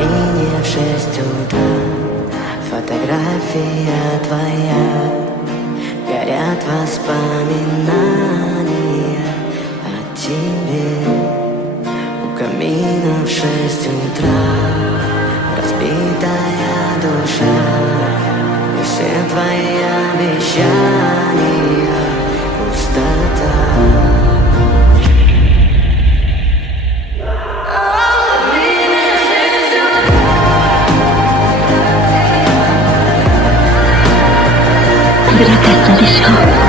камине в 6 утра. Фотография твоя, горят воспоминания о тебе. У камина в 6 утра разбитая душа, и все твои обещания пустота. Вероятно, еще.